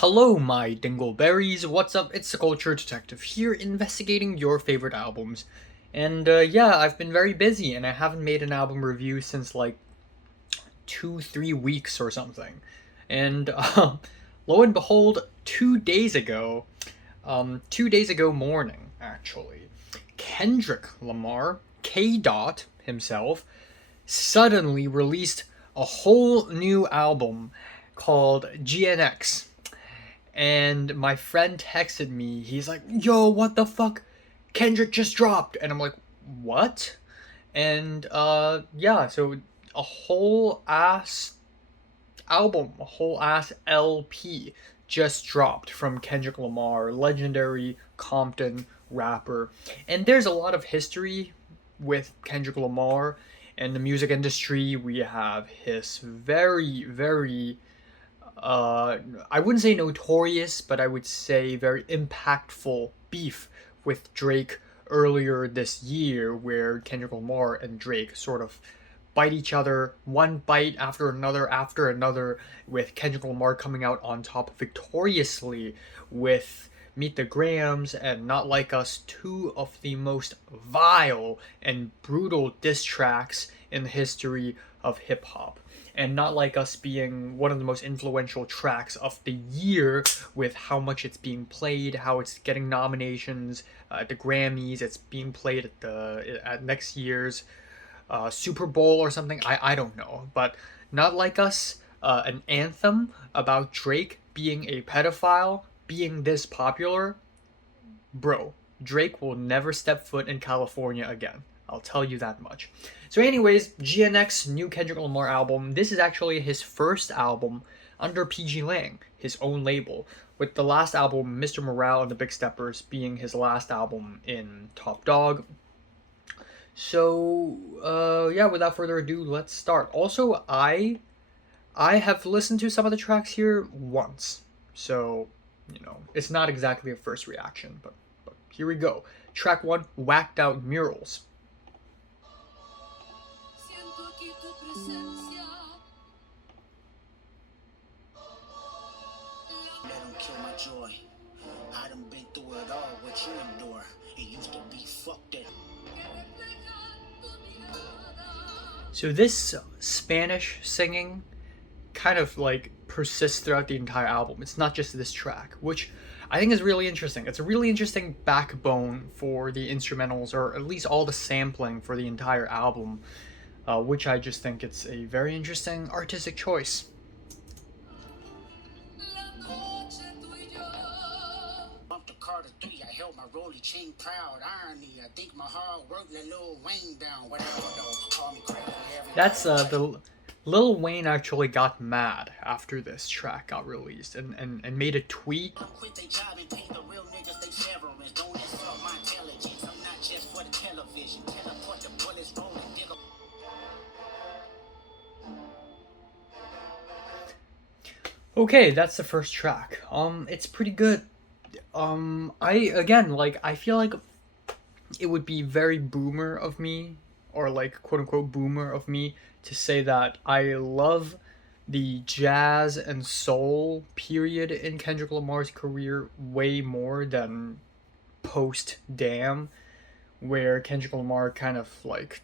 Hello, my dingleberries. What's up? It's the Culture Detective here, investigating your favorite albums. And yeah, I've been very busy, and I haven't made an album review since like 2, 3 weeks or something. And lo and behold, 2 days ago, 2 days ago morning, actually, Kendrick Lamar, K. Dot himself, suddenly released a whole new album called GNX. And my friend texted me. He's like, "Yo, what the fuck? Kendrick just dropped." And I'm like, "What?" And yeah, so a whole ass album, a whole ass LP just dropped from Kendrick Lamar, legendary Compton rapper. And there's a lot of history with Kendrick Lamar and the music industry. We have his very uh, I wouldn't say notorious, but I would say very impactful beef with Drake earlier this year, where Kendrick Lamar and Drake sort of bite each other, one bite after another, with Kendrick Lamar coming out on top victoriously with Meet the Grams and Not Like Us, two of the most vile and brutal diss tracks in the history of hip hop. And Not Like Us being one of the most influential tracks of the year, with how much it's being played, how it's getting nominations at the Grammys, it's being played at next year's Super Bowl or something. I don't know, but Not Like Us, an anthem about Drake being a pedophile, being this popular, bro. Drake will never step foot in California again. I'll tell you that much. So, anyways, GNX new Kendrick Lamar album. This is actually his first album under PG Lang, his own label, with the last album, Mr. Morale and the Big Steppers, being his last album in Top Dog. So, yeah, without further ado, let's start. Also, I have listened to some of the tracks here once, so it's not exactly a first reaction, but here we go. Track one, Whacked Out Murals. Let them kill my joy. I done been through it all, what you endure. It used to be fucked it. So this Spanish singing kind of like persists throughout the entire album. It's not just this track, which I think is really interesting. It's a really interesting backbone for the instrumentals, or at least all the sampling for the entire album, which I just think it's a very interesting artistic choice. Carter 3, I held my rolly chain proud. Irony, I think my hard work let Lil Wayne down. Whatever though, call me crazy every That's the Lil Wayne actually got mad after this track got released and made a tweet. Quit their job and pay the real niggas they severance. Don't insult my intelligence. I'm not just for the television. Teleport the bullets rolling, digger. Okay, that's the first track. It's pretty good. I feel like it would be very boomer of me, or like quote unquote boomer of me, to say that I love the jazz and soul period in Kendrick Lamar's career way more than post Damn, where Kendrick Lamar kind of like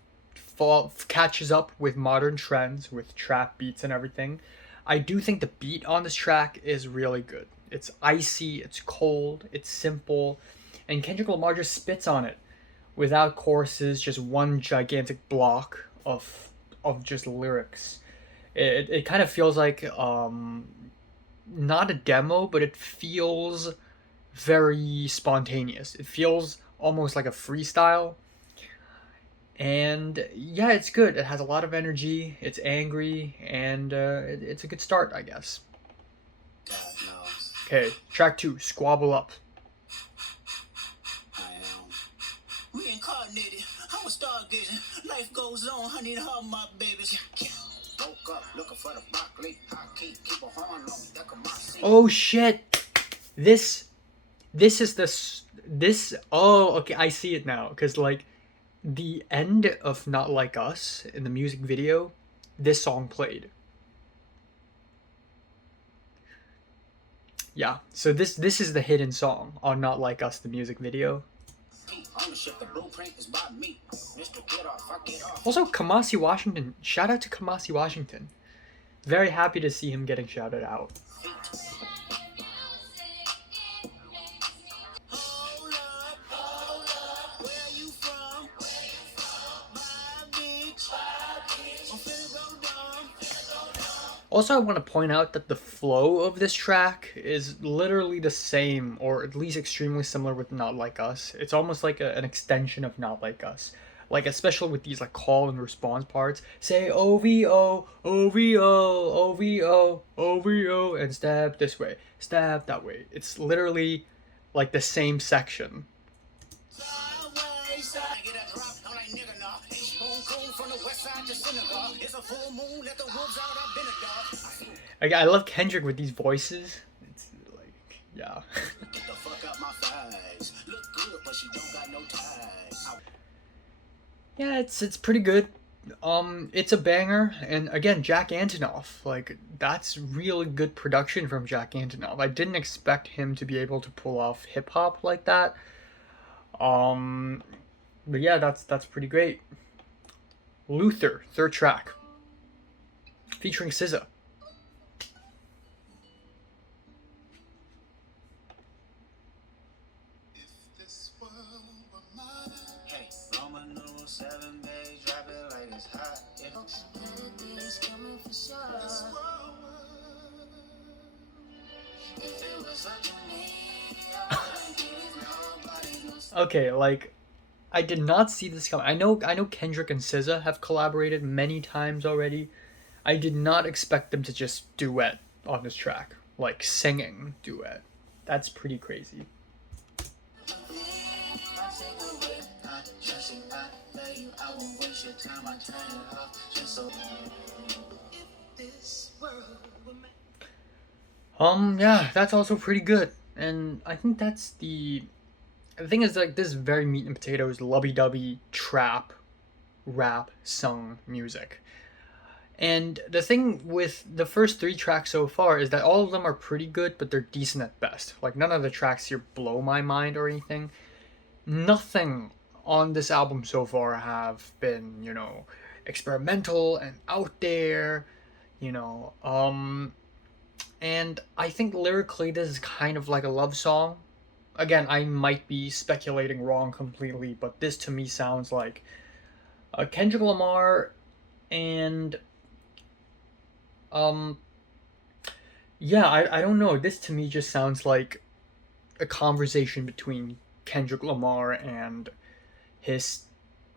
catches up with modern trends with trap beats and everything. I do think the beat on this track is really good. It's icy, it's cold, it's simple, and Kendrick Lamar just spits on it without choruses, just one gigantic block of just lyrics. It kind of feels like not a demo, but it feels very spontaneous. It feels almost like a freestyle. And yeah, it's good. It has a lot of energy. It's angry, and it's a good start, I guess. God knows. Okay, track two, Squabble Up. I am reincarnated. I'm a stargazing. Life goes on, honey, to all my babies. Woke up looking for the broccoli. I keep a horn on me. That come my seat. Oh shit! This is this. Oh, okay, I see it now. Cause like the end of Not Like Us in the music video, this song played. Yeah, so this is the hidden song on Not Like Us, the music video. Ownership, the blueprint is by me. Mr. Get Off, I get off. Also, Kamasi Washington. Shout out to Kamasi Washington. Very happy to see him getting shouted out. Hold up, where you from? My bitch, I'm finna go dumb. Also, I want to point out that the flow of this track is literally the same, or at least extremely similar with Not Like Us. It's almost like an extension of Not Like Us. Like, especially with these like call and response parts. Say OVO, OVO, OVO, OVO, and stab this way, stab that way. It's literally like the same section. Sideways, I get a drop, I'm like nigga nah. Spoon coon from the west side to synagogue. It's a full moon, let the wolves out, I've been a dog. I love Kendrick with these voices. It's like, yeah. Get the fuck out my thighs. Look good, but she don't got no ties. Yeah, it's pretty good. It's a banger, and again, Jack Antonoff, like that's really good production from Jack Antonoff. I didn't expect him to be able to pull off hip hop like that. But yeah, that's pretty great. Luther, third track, featuring SZA. Hey, Roman numeral 7, babe, drop it like it's hot. Okay, like I did not see this coming. I know Kendrick and SZA have collaborated many times already. I did not expect them to just duet on this track, like singing duet. That's pretty crazy. Yeah, that's also pretty good. And I think that's the thing is like this is very meat and potatoes, lovey-dovey trap, rap, sung music. And the thing with the first three tracks so far is that all of them are pretty good, but they're decent at best. Like none of the tracks here blow my mind or anything. Nothing on this album so far have been, experimental and out there, you know. And I think lyrically this is kind of like a love song. Again, I might be speculating wrong completely, but this to me sounds like Kendrick Lamar and yeah, I don't know. This to me just sounds like a conversation between Kendrick Lamar and his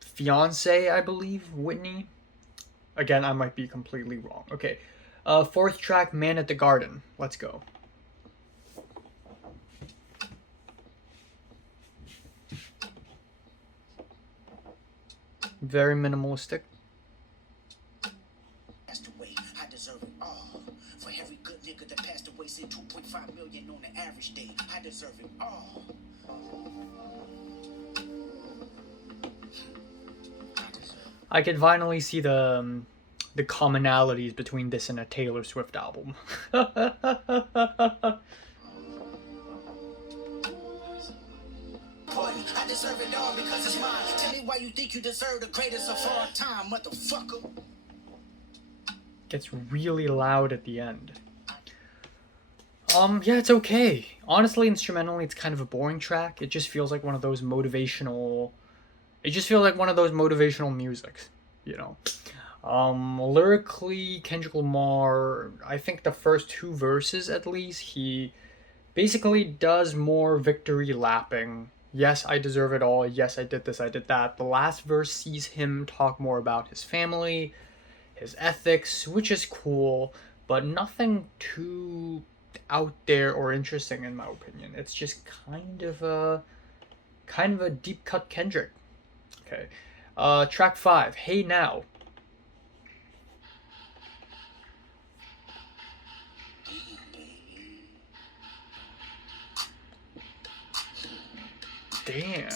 fiance, I believe, Whitney. Again, I might be completely wrong. Okay. Fourth track, Man at the Garden. Let's go. Very minimalistic. Passed away, I deserve it all. For every good nigga that passed away, sent 2.5 million on the average day. I deserve it all. I can finally see the commonalities between this and a Taylor Swift album. I deserve it all because it's mine. Tell me why you think you deserve the greatest of all time, motherfucker. Gets really loud at the end. Yeah, it's okay. Honestly, instrumentally, it's kind of a boring track. It just feels like one of those motivational. It just feels like one of those motivational musics, you know. Lyrically, Kendrick Lamar, I think the first two verses at least, he basically does more victory lapping. Yes, I deserve it all. Yes, I did this, I did that. The last verse sees him talk more about his family, his ethics, which is cool, but nothing too out there or interesting in my opinion. It's just kind of a deep cut Kendrick. Okay. Track 5, Hey Now. Damn.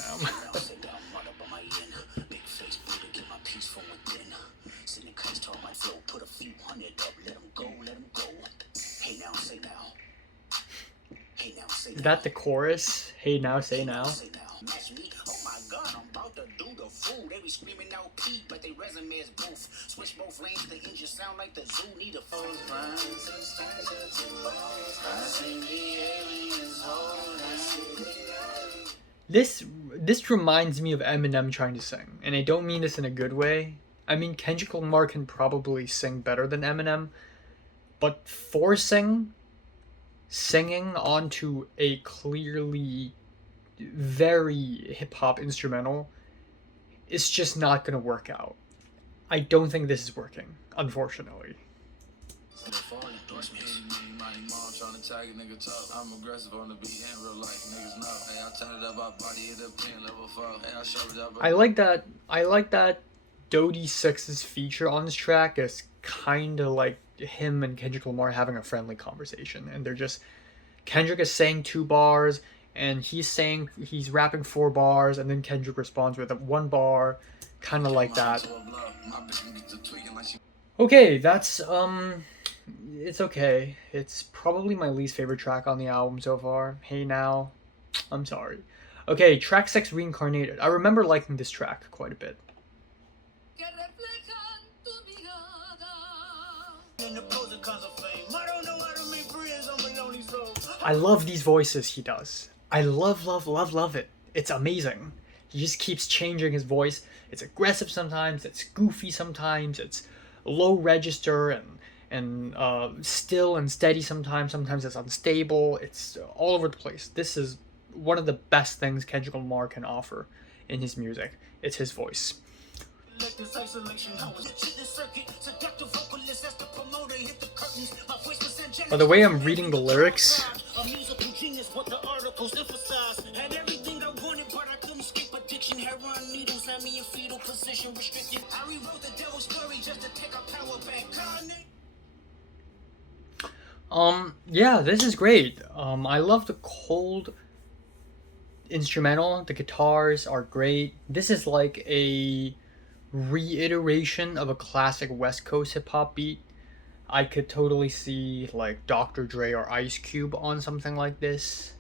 that the chorus? Hey now, say now. Match me. Oh my god, I'm about to do the fool. They be screaming out P, but they resume is boof. Switch both lanes, the engine sound like the zoo. Need a phone. I see the aliens This reminds me of Eminem trying to sing, and I don't mean this in a good way. I mean, Kendrick Lamar can probably sing better than Eminem, but forcing singing onto a clearly very hip hop instrumental is just not gonna work out. I don't think this is working, unfortunately. I'm aggressive on the beat and real life niggas know. Hey, I turn it up, my body hit up 10 level 4. Hey, I shove it up. I like that Dodie Six's feature on this track is kinda like him and Kendrick Lamar having a friendly conversation, and they're just Kendrick is saying 2 bars and he's rapping 4 bars, and then Kendrick responds with 1 bar, kinda like that. Okay, that's it's okay. It's probably my least favorite track on the album so far. Hey now, I'm sorry. Okay, track 6, Reincarnated. I remember liking this track quite a bit. I love these voices he does. I love it. It's amazing. He just keeps changing his voice. It's aggressive sometimes, it's goofy sometimes, it's low register and still and steady sometimes. Sometimes it's unstable. It's all over the place. This is one of the best things Kendrick Lamar can offer in his music. It's his voice. By the way I'm reading the lyrics, yeah, this is great. I love the cold instrumental. The guitars are great. This is like a reiteration of a classic West Coast hip hop beat. I could totally see like Dr. Dre or Ice Cube on something like this.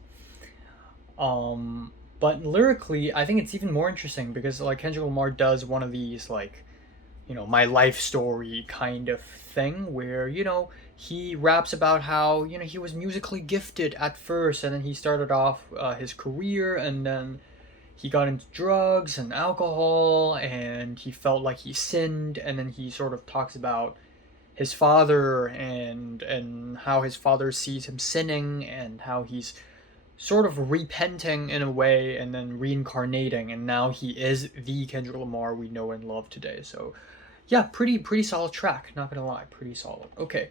But lyrically, I think it's even more interesting because like Kendrick Lamar does one of these like, my life story kind of thing where, he raps about how, he was musically gifted at first, and then he started off his career, and then he got into drugs and alcohol, and he felt like he sinned, and then he sort of talks about his father and how his father sees him sinning, and how he's sort of repenting in a way and then reincarnating, and now he is the Kendrick Lamar we know and love today. So yeah, pretty solid track, not gonna lie, pretty solid. Okay,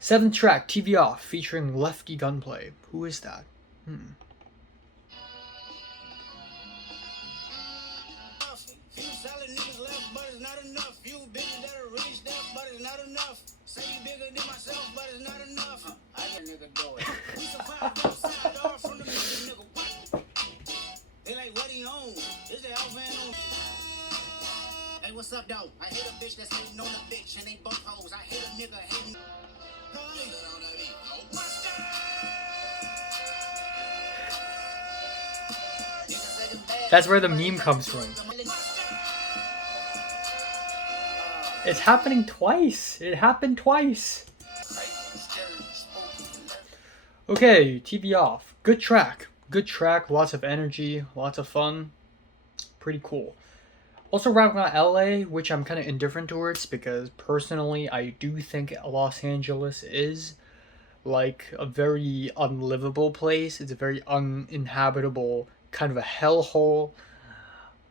7th track, TV Off, featuring Lefty Gunplay. Who is that? Hey, what's up, though? I hit a bitch that's hating on a bitch, and they both hoes. I hit a nigga hating. That's where the meme comes from. It's happening twice. It happened twice. Okay, TV Off. Good track. Good track. Lots of energy. Lots of fun. Pretty cool. Also rapping about LA, which I'm kind of indifferent towards because personally I do think Los Angeles is like a very unlivable place. It's a very uninhabitable, kind of a hellhole.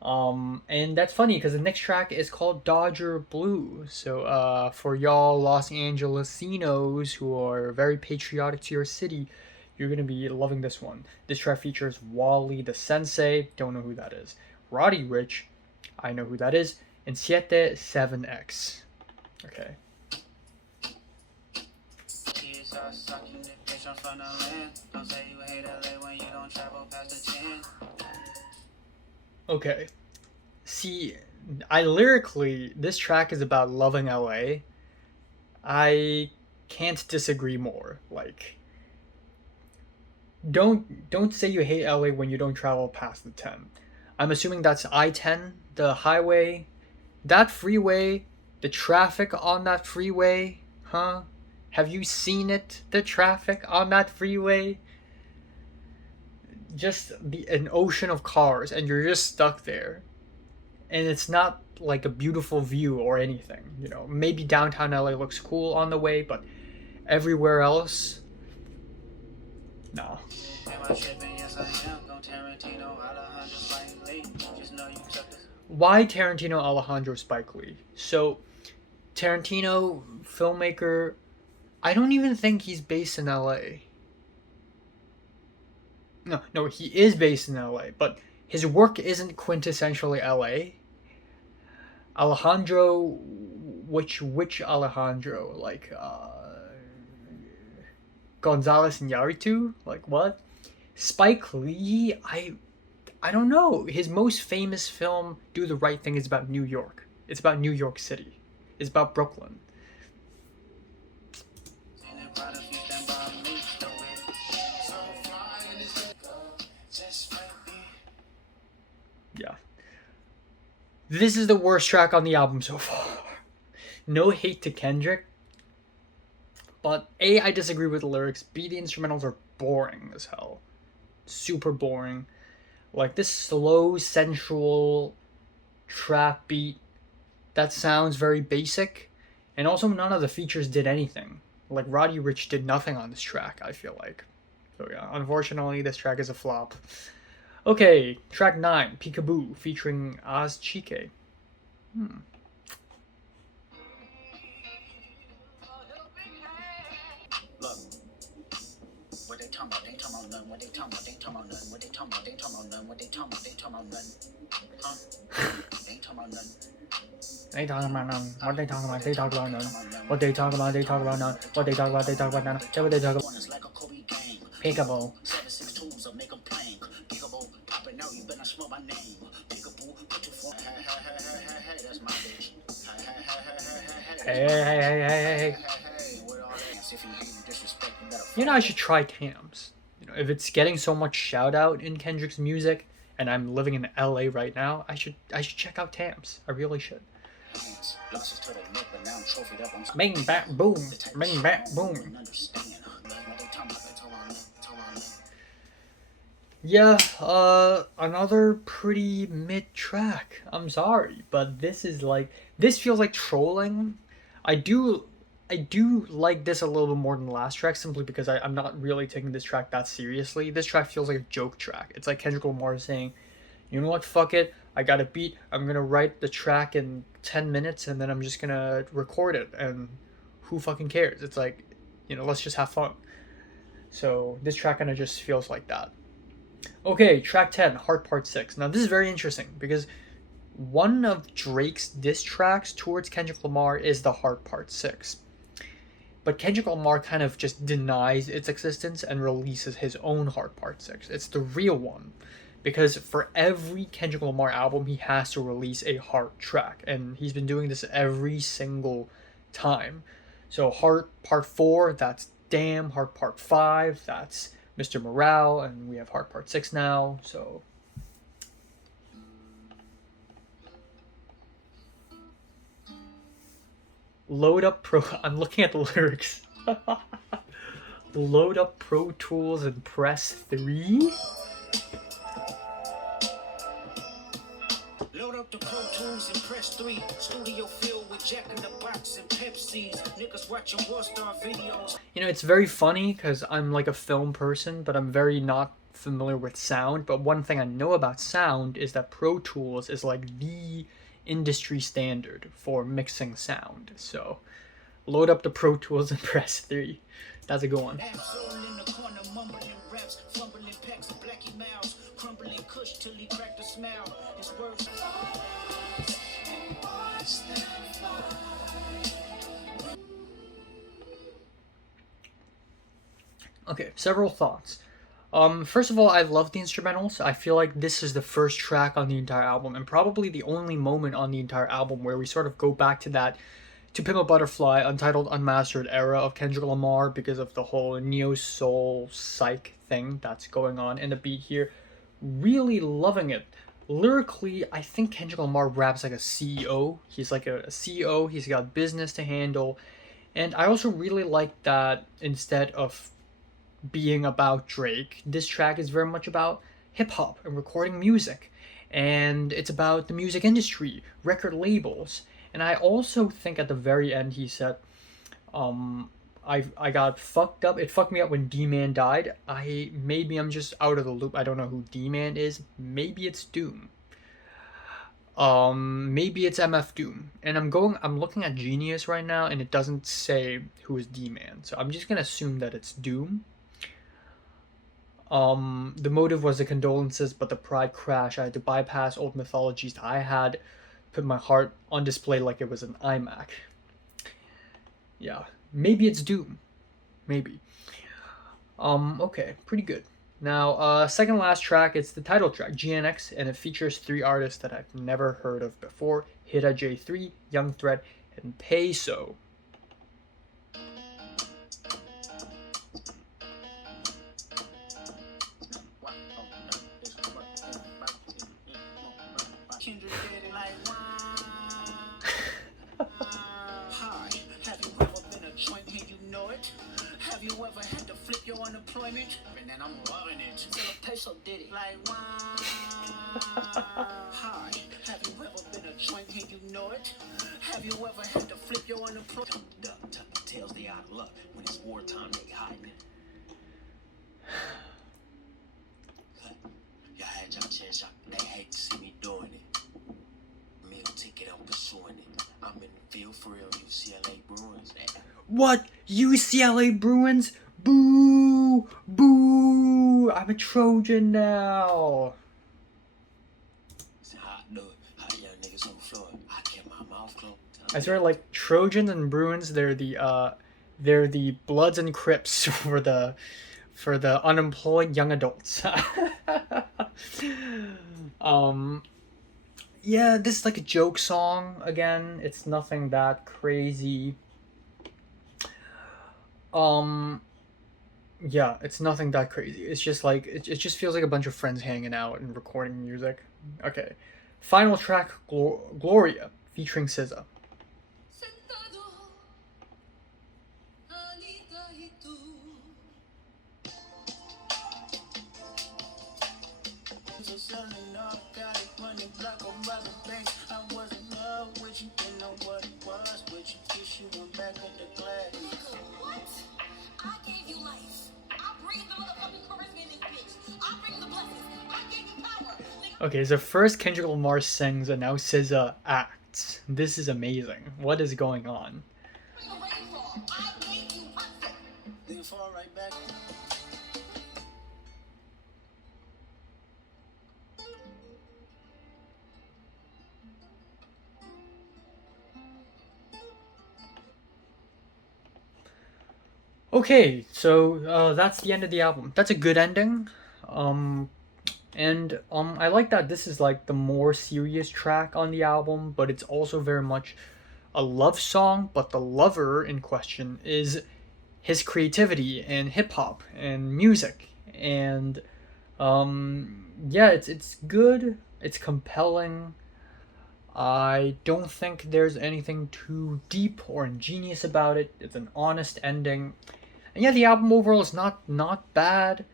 And that's funny because the next track is called Dodger Blue. So for y'all Los Angelesinos who are very patriotic to your city, you're gonna be loving this one. This track features Wally the Sensei, don't know who that is. Roddy Ricch, I know who that is, and 7X. Okay. Okay. See, this track is about loving LA. I can't disagree more. Like, don't say you hate LA when you don't travel past the 10. I'm assuming that's I-10, the highway, that freeway, the traffic on that freeway, huh? Have you seen it? The traffic on that freeway? Just an ocean of cars, and you're just stuck there. And it's not like a beautiful view or anything. You know, maybe downtown LA looks cool on the way, but everywhere else, no. Why Tarantino, Alejandro, Spike Lee? So, Tarantino, filmmaker, I don't even think he's based in LA. No, he is based in LA, but his work isn't quintessentially LA. Alejandro, which Alejandro? Like Gonzalez Iñárritu? Like what? Spike Lee, I don't know. His most famous film, Do the Right Thing, is about New York. It's about New York City. It's about Brooklyn. Yeah. This is the worst track on the album so far. No hate to Kendrick, but A, I disagree with the lyrics. B, the instrumentals are boring as hell. Super boring. Like this slow, sensual trap beat that sounds very basic. And also none of the features did anything. Like Roddy Ricch did nothing on this track, I feel like. So yeah, unfortunately this track is a flop. Okay, track 9, Peekaboo, featuring Az Chike. Look, what they talking about? They talking about nothing. What they talking about? They talking about nothing. What they talking about? They talking about nothing. What they talking about? They talking about nothing. Huh? They ain't talking about nothing. They talking about none. What they talking about? They talk about none. What they talk about? They talk about none. What they talk about? They talk about none. What they talk about? It's like a Kobe game. Peekaboo. 762s will make them plain. Peekaboo, popping out, you better smell my name. Peekaboo, put your phone. Hey, that's my bitch. Hey. With all that, if you hate and disrespect, you better. You know, I should try Tams. You know, if it's getting so much shout out in Kendrick's music, and I'm living in LA right now, I should check out Tams. I really should. Bing back boom, bing back boom. Yeah, another pretty mid track. I'm sorry, but this feels like trolling. I do like this a little bit more than the last track simply because I'm not really taking this track that seriously. This track feels like a joke track. It's like Kendrick Lamar saying, you know what, fuck it, I got a beat, I'm gonna write the track in 10 minutes and then I'm just gonna record it, and who fucking cares? It's like, you know, let's just have fun. So this track kind of just feels like that. Okay, track 10, Heart Part 6. Now this is very interesting because one of Drake's diss tracks towards Kendrick Lamar is the Heart Part 6. But Kendrick Lamar kind of just denies its existence and releases his own Heart Part 6. It's the real one. Because for every Kendrick Lamar album, he has to release a Heart track. And he's been doing this every single time. So Heart Part 4, that's Damn. Heart Part 5, that's Mr. Morale. And we have Heart Part 6 now, so... Load up Pro... I'm looking at the lyrics. Load up Pro Tools and press 3? Load up the Pro Tools and press 3. Studio filled with Jack in the Box and Pepsi's. Niggas watching Warstar videos. You know, it's very funny because I'm like a film person, but I'm very not familiar with sound. But one thing I know about sound is that Pro Tools is like the industry standard for mixing sound. So load up the Pro Tools and press 3. That's a good one. Okay, several thoughts. First of all, I love the instrumentals. I feel like this is the first track on the entire album, and probably the only moment on the entire album where we sort of go back to that To Pimp a Butterfly, Untitled Unmastered era of Kendrick Lamar because of the whole neo soul psych thing that's going on in the beat here. Really loving it. Lyrically, I think Kendrick Lamar raps like a CEO. He's like a CEO, he's got business to handle. And I also really like that instead of being about Drake, this track is very much about hip hop and recording music. And it's about the music industry, record labels. And I also think at the very end he said, I got fucked up. It fucked me up when D Man died. Maybe I'm just out of the loop. I don't know who D Man is. Maybe it's Doom. Maybe it's MF Doom. And I'm looking at Genius right now and it doesn't say who is D Man. So I'm just gonna assume that it's Doom. The motive was the condolences, but the pride crash. I had to bypass old mythologies. I had put my heart on display like it was an iMac. Yeah, maybe it's Doom. Maybe. Okay, pretty good. Now, second last track, it's the title track, GNX, and it features 3 artists that I've never heard of before: Hida J3, Young Thread, and Peso. Kendrick did it like Hi, have you ever been a joint and you know it? Have you ever had to flip your unemployment? And then I'm loving it. Till a peso did it like Hi, have you ever been a joint and you know it? Have you ever had to flip your unemployment? Tails they out of luck. When it's wartime, they hiding it. Y'all had y'all chance, they hate to see me doing it. Meal ticket, I'm pursuing it. I'm in the field for real, UCLA Bruins. What? UCLA Bruins? Boo! Boo! I'm a Trojan now. It's how I do it. How young niggas on the floor. I kept my mouth closed. I swear, like Trojans and Bruins, they're the Bloods and Crips for the unemployed young adults. Yeah, this is like a joke song again. It's nothing that crazy. Yeah, it's nothing that crazy. It's just like it just feels like a bunch of friends hanging out and recording music. Okay. Final track, Gloria, featuring SZA. What? I gave you life. I breathe the motherfucking charisma in this bitch. I bring the blessings. I gave you power. Okay, so first Kendrick Lamar sings and now SZA acts. This is amazing. What is going on? Bring the rainfall. I gave you hustle. Then fall right back. Okay, so that's the end of the album. That's a good ending. I like that this is like the more serious track on the album, but it's also very much a love song, but the lover in question is his creativity and hip hop and music. And yeah, it's good, it's compelling. I don't think there's anything too deep or ingenious about it. It's an honest ending. And yeah, the album overall is not bad.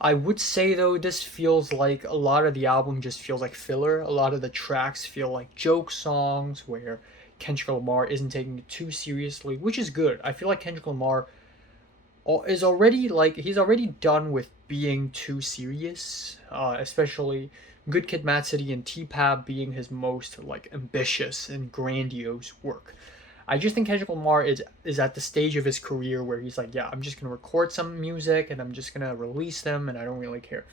I would say though, this feels like a lot of the album just feels like filler. A lot of the tracks feel like joke songs where Kendrick Lamar isn't taking it too seriously, which is good. I feel like Kendrick Lamar is already like he's already done with being too serious, especially Good Kid, Mad City, and T-Pab being his most like ambitious and grandiose work. I just think Kendrick Lamar is at the stage of his career where he's like, yeah, I'm just gonna record some music and I'm just gonna release them and I don't really care.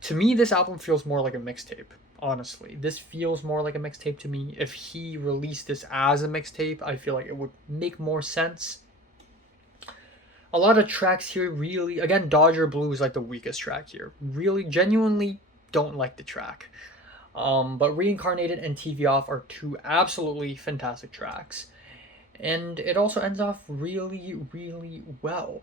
To me, this album feels more like a mixtape. Honestly, this feels more like a mixtape to me. If he released this as a mixtape, I feel like it would make more sense. A lot of tracks here really, again, Dodger Blue is like the weakest track here. Really, genuinely don't like the track. But Reincarnated and TV Off are 2 absolutely fantastic tracks. and it also ends off really, really well.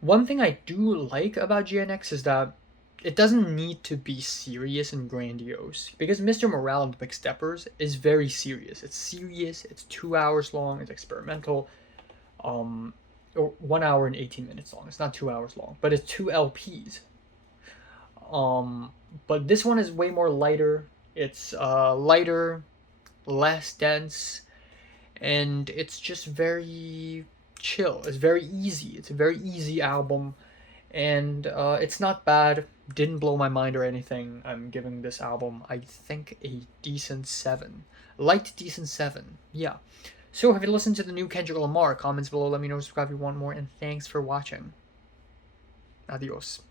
One thing I do like about GNX is that it doesn't need to be serious and grandiose, because Mr. Morale and the Big Steppers is very serious. It's serious, it's 2 hours long, it's experimental, or 1 hour and 18 minutes long. It's not 2 hours long, but it's 2 LPs. But this one is way more lighter. It's lighter, less dense, and it's just very chill. It's very easy. It's a very easy album, and it's not bad. Didn't blow my mind or anything. I'm giving this album, I think, a decent 7. Light decent 7. Yeah. So, have you listened to the new Kendrick Lamar? Comments below. Let me know. Subscribe if you want more. And thanks for watching. Adios.